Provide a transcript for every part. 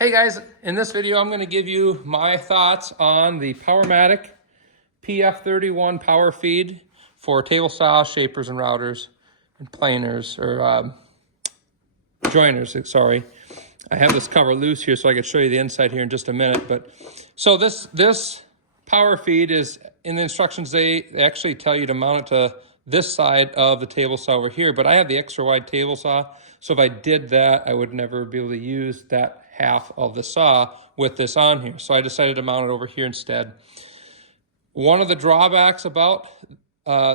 Hey guys, in this video I'm going to give you my thoughts on the Powermatic PF31 power feed for table saw, shapers and routers and planers, or joiners, sorry. I have this cover loose here so I can show you the inside here in just a minute. But so this power feed is, in the instructions, they actually tell you to mount it to this side of the table saw over here, but I have the extra wide table saw, so if I did that, I would never be able to use that half of the saw with this on here. So I decided to mount it over here instead. One of the drawbacks about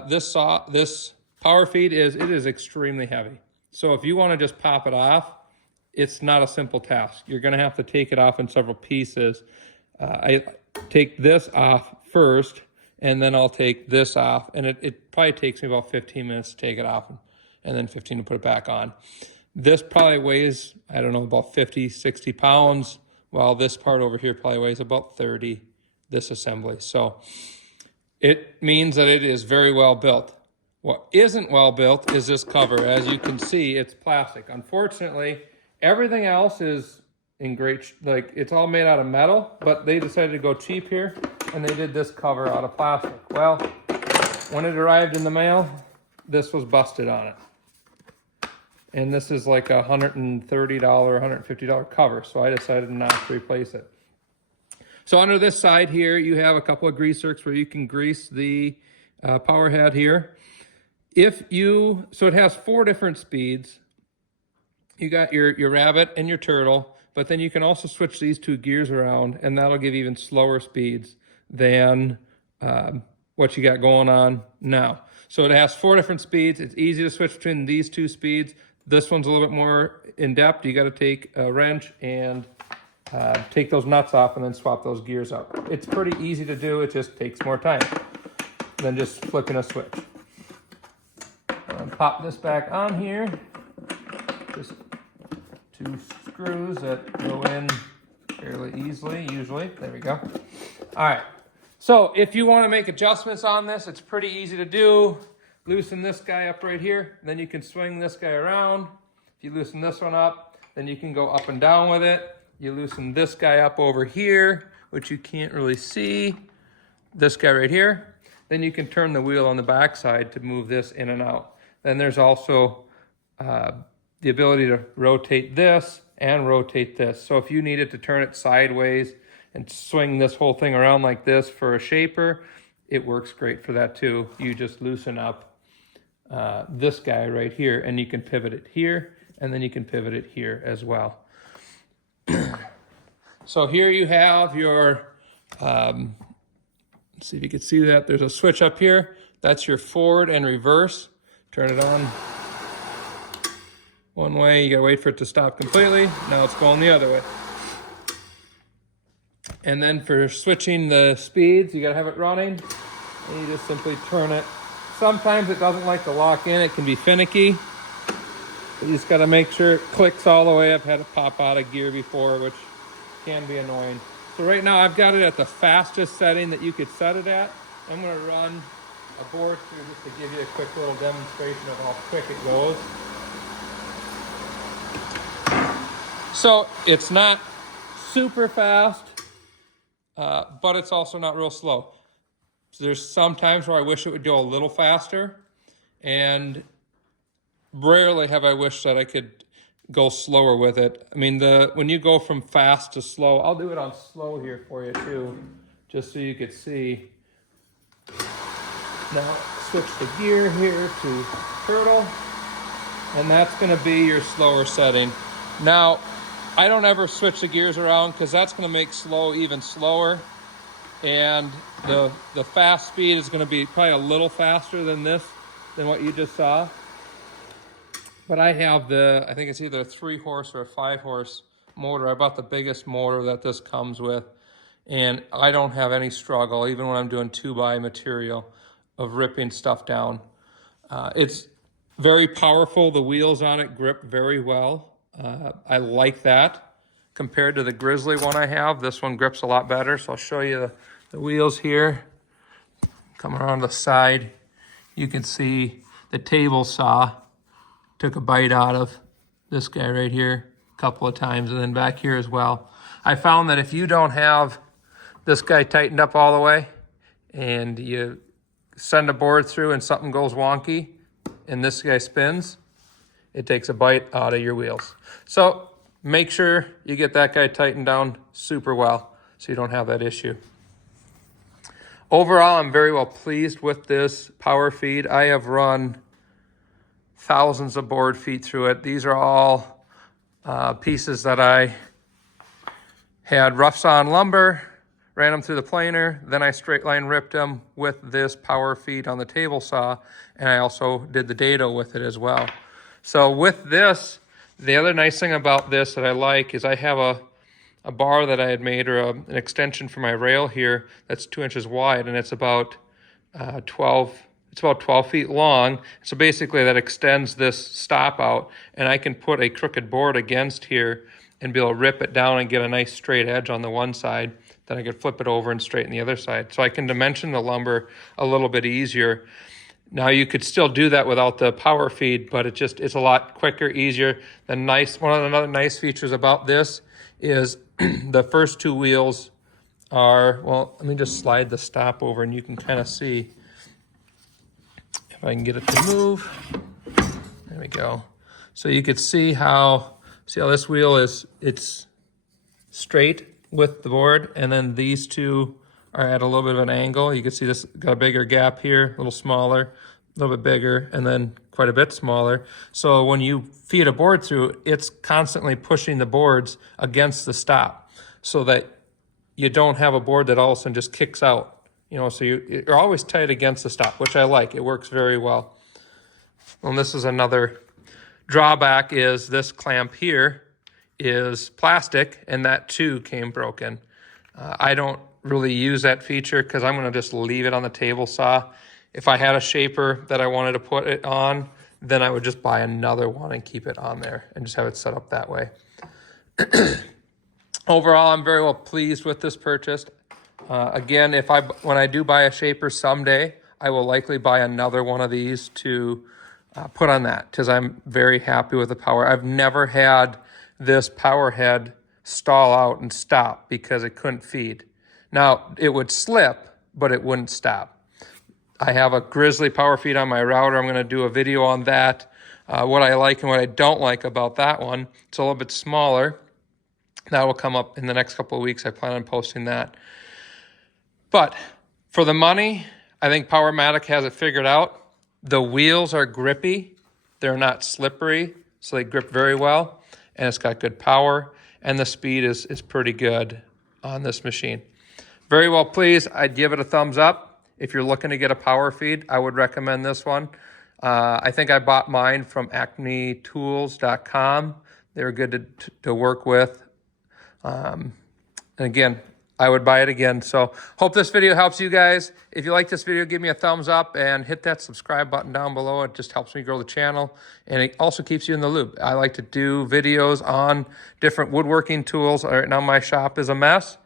this power feed is it is extremely heavy. So if you want to just pop it off, it's not a simple task. You're going to have to take it off in several pieces. I take this off first, and then I'll take this off, and it probably takes me about 15 minutes to take it off, and then 15 to put it back on. This probably weighs, I don't know, about 50, 60 pounds, while this part over here probably weighs about 30, this assembly. So it means that it is very well built. What isn't well built is this cover. As you can see, it's plastic. Unfortunately, everything else is in great, like, it's all made out of metal, but they decided to go cheap here, and they did this cover out of plastic. Well, when it arrived in the mail, this was busted on it. And this is like a $130, $150 cover, so I decided not to replace it. So under this side here, you have a couple of grease zerks where you can grease the power head here. So it has 4 different speeds. You got your rabbit and your turtle, but then you can also switch these 2 gears around, and that'll give even slower speeds than what you got going on now. So it has 4 different speeds. It's easy to switch between these 2 speeds. This one's a little bit more in depth. You got to take a wrench and take those nuts off and then swap those gears out. It's pretty easy to do. It just takes more time than just flipping a switch. Pop this back on here. Just 2 screws that go in fairly easily, usually. There we go. All right. So if you want to make adjustments on this, it's pretty easy to do. Loosen this guy up right here, then you can swing this guy around. If you loosen this one up, then you can go up and down with it. You loosen this guy up over here, which you can't really see. This guy right here. Then you can turn the wheel on the back side to move this in and out. Then there's also the ability to rotate this and rotate this. So if you needed to turn it sideways and swing this whole thing around like this for a shaper, it works great for that too. You just loosen up this guy right here, and you can pivot it here, and then you can pivot it here as well. So here you have your, let's see if you can see that. There's a switch up here. That's your forward and reverse. Turn it on one way. You gotta wait for it to stop completely. Now it's going the other way. And then for switching the speeds, you gotta have it running, and you just simply turn it. Sometimes it doesn't like to lock in. It can be finicky. But you just gotta make sure it clicks all the way. I've had it pop out of gear before, which can be annoying. So right now I've got it at the fastest setting that you could set it at. I'm gonna run a board through just to give you a quick little demonstration of how quick it goes. So it's not super fast, but it's also not real slow. So there's some times where I wish it would go a little faster, and rarely have I wished that I could go slower with it. I mean, when you go from fast to slow, I'll do it on slow here for you too, just so you could see. Now switch the gear here to turtle, and that's gonna be your slower setting. Now, I don't ever switch the gears around because that's gonna make slow even slower. And the fast speed is going to be probably a little faster than what you just saw. But I have I think it's either a 3-horse or a 5-horse motor. I bought the biggest motor that this comes with, and I don't have any struggle, even when I'm doing 2x material, of ripping stuff down. It's very powerful. The wheels on it grip very well. I like that. Compared to the Grizzly one I have, this one grips a lot better. So I'll show you the wheels here. Come around the side, you can see the table saw took a bite out of this guy right here a couple of times, and then back here as well. I found that if you don't have this guy tightened up all the way and you send a board through and something goes wonky and this guy spins, it takes a bite out of your wheels. So make sure you get that guy tightened down super well so you don't have that issue. Overall, I'm very well pleased with this power feed. I have run thousands of board feet through it. These are all pieces that I had rough sawn lumber, ran them through the planer, then I straight line ripped them with this power feed on the table saw, and I also did the dado with it as well. So with this, the other nice thing about this that I like is I have a bar that I had made, or an extension for my rail here that's 2 inches wide, and it's about 12 feet long. So basically that extends this stop out, and I can put a crooked board against here and be able to rip it down and get a nice straight edge on the one side. Then I could flip it over and straighten the other side. So I can dimension the lumber a little bit easier. Now you could still do that without the power feed, but it's a lot quicker, easier. One of the other nice features about this is the first two wheels are, well, let me just slide the stop over and you can kind of see if I can get it to move. There we go. So you could see how this wheel it's straight with the board, and then these two are at a little bit of an angle. You can see this got a bigger gap here, a little smaller, a little bit bigger, and then quite a bit smaller. So when you feed a board through, it's constantly pushing the boards against the stop so that you don't have a board that all of a sudden just kicks out. So you're always tight against the stop, which I like. It works very well. And this is another drawback, is this clamp here is plastic, and that too came broken. I don't really use that feature because I'm going to just leave it on the table saw. If I had a shaper that I wanted to put it on, then I would just buy another one and keep it on there and just have it set up that way. Overall, I'm very well pleased with this purchase. Again, when I do buy a shaper someday, I will likely buy another one of these to put on that, because I'm very happy with the power. I've never had this power head stall out and stop because it couldn't feed. Now, it would slip, but it wouldn't stop. I have a Grizzly power feed on my router. I'm going to do a video on that, what I like and what I don't like about that one. It's a little bit smaller. That will come up in the next couple of weeks. I plan on posting that. But for the money, I think Powermatic has it figured out. The wheels are grippy. They're not slippery, so they grip very well. And it's got good power, and the speed is pretty good on this machine. Very well pleased. I'd give it a thumbs up. If you're looking to get a power feed, I would recommend this one. I think I bought mine from acmetools.com. They were good to work with. And again, I would buy it again. So hope this video helps you guys. If you like this video, give me a thumbs up and hit that subscribe button down below. It just helps me grow the channel, and it also keeps you in the loop. I like to do videos on different woodworking tools. Right now my shop is a mess,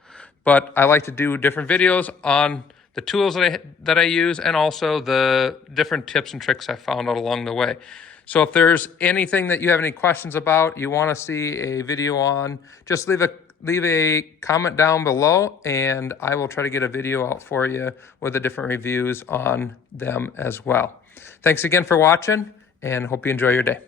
but I like to do different videos on the tools that I use, and also the different tips and tricks I found out along the way. So if there's anything that you have any questions about, you want to see a video on, just leave a comment down below, and I will try to get a video out for you with the different reviews on them as well. Thanks again for watching, and hope you enjoy your day.